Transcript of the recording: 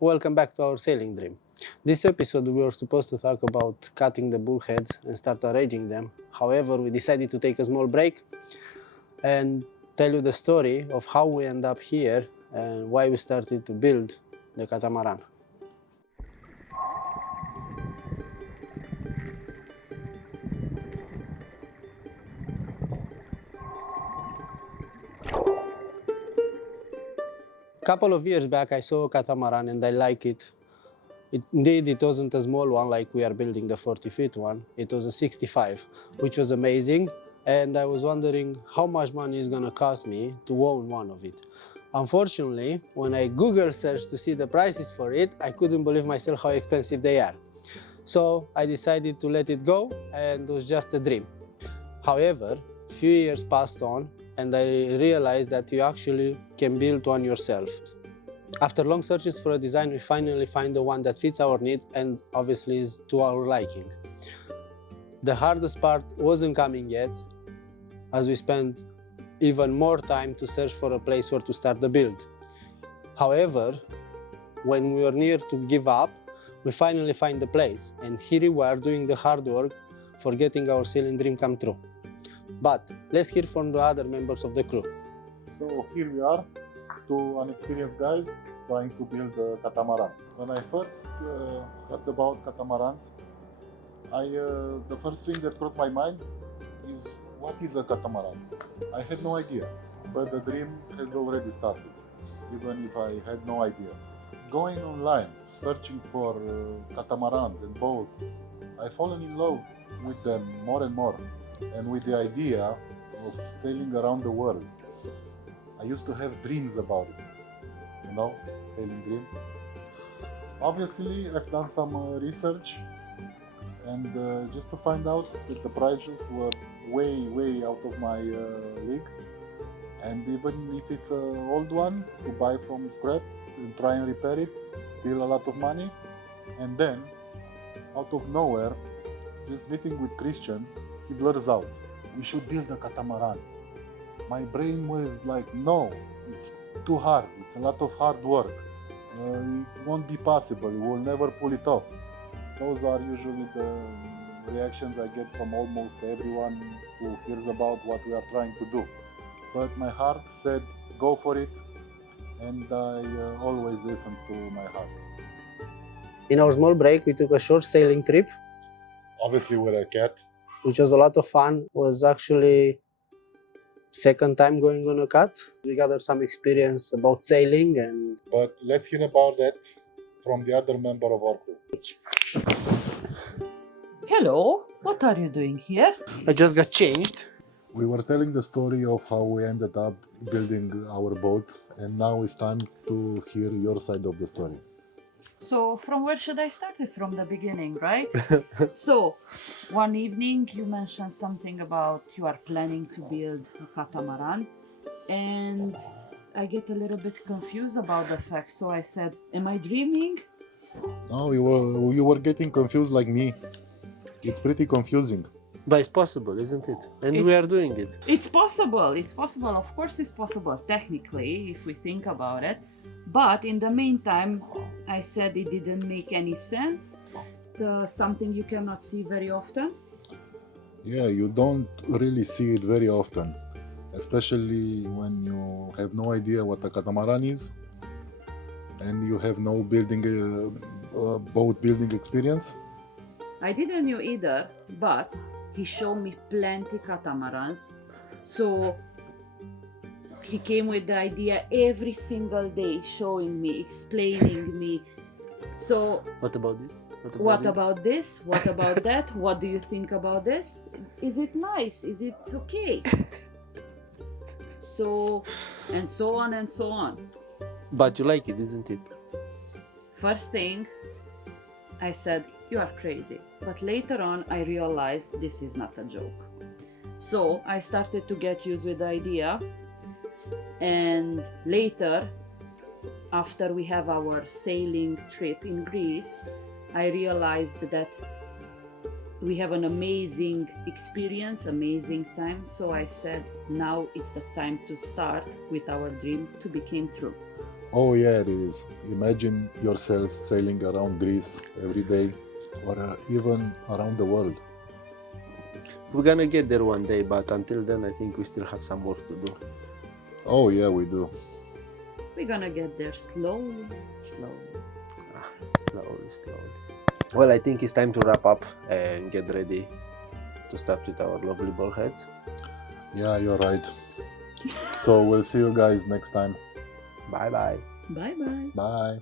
Welcome back to our sailing dream. This episode we were supposed to talk about cutting the bullheads and start arranging them. However, we decided to take a small break and tell you the story of how we end up here and why we started to build the catamaran. Couple of years back I saw a catamaran and I like it. Indeed, it wasn't a small one like we are building the 40-foot one. It was a 65, which was amazing. And I was wondering how much money is gonna cost me to own one of it. Unfortunately, when I Google searched to see the prices for it, I couldn't believe myself how expensive they are. So I decided to let it go, and it was just a dream. However, a few years passed on, and I realized that you actually can build one yourself. After long searches for a design, we finally find the one that fits our need and obviously is to our liking. The hardest part wasn't coming yet, as we spent even more time to search for a place where to start the build. However, when we were near to give up, we finally find the place, and here we are doing the hard work for getting our sailing dream come true. But let's hear from the other members of the crew. So here we are, two unexperienced guys trying to build a catamaran. When I first heard about catamarans, the first thing that crossed my mind is, what is a catamaran? I had no idea, but the dream has already started, even if I had no idea. Going online, searching for catamarans and boats, I've fallen in love with them more and more, and with the idea of sailing around the world. I used to have dreams about it, sailing dream. Obviously, I've done some research, and just to find out that the prices were way out of my league. And even if it's an old one, to buy from scrap and try and repair it, still a lot of money. And then, out of nowhere, just meeting with Christian, he blurs out, we should build a catamaran. My brain was like, no, it's too hard, it's a lot of hard work. It won't be possible, we will never pull it off. Those are usually the reactions I get from almost everyone who hears about what we are trying to do. But my heart said, go for it, and I always listen to my heart. In our small break, we took a short sailing trip, Obviously with a cat. which was a lot of fun. It was actually second time going on a cat. We gathered some experience about sailing, and But let's hear about that from the other member of our crew. Hello, what are you doing here? I just got changed. We were telling the story of how we ended up building our boat, and now it's time to hear your side of the story. So, from where should I start it? From the beginning, right? So, one evening you mentioned something about you are planning to build a catamaran, and I get a little bit confused about the fact. So I said, am I dreaming? No, you were getting confused like me. It's pretty confusing. But it's possible, isn't it? And we It's- are doing it. It's possible, of course it's possible, technically, if we think about it. But in the meantime, I said it didn't make any sense. It's something you cannot see very often. Yeah, you don't really see it very often, especially when you have no idea what a catamaran is and you have no boat building experience. I didn't know either, but he showed me plenty catamarans. So he came with the idea every single day, showing me, explaining me. So What about this? what about this? What about that? What do you think about this? Is it nice? Is it okay? So, and so on and so on. But you like it, isn't it? First thing, I said, you are crazy. But later on, I realized this is not a joke. So I started to get used with the idea. And later, after we have our sailing trip in Greece, I realized that we have an amazing experience, amazing time. So I said, now it's the time to start with our dream to become true. Oh yeah, it is. Imagine yourself sailing around Greece every day, or even around the world. We're gonna get there one day, but until then, I think we still have some work to do. Oh yeah, we do. We're gonna get there slowly, slowly. Slowly, slowly. Well, I think it's time to wrap up and get ready to start with our lovely bullheads. Yeah, you're right. So we'll see you guys next time. Bye bye. Bye bye. Bye.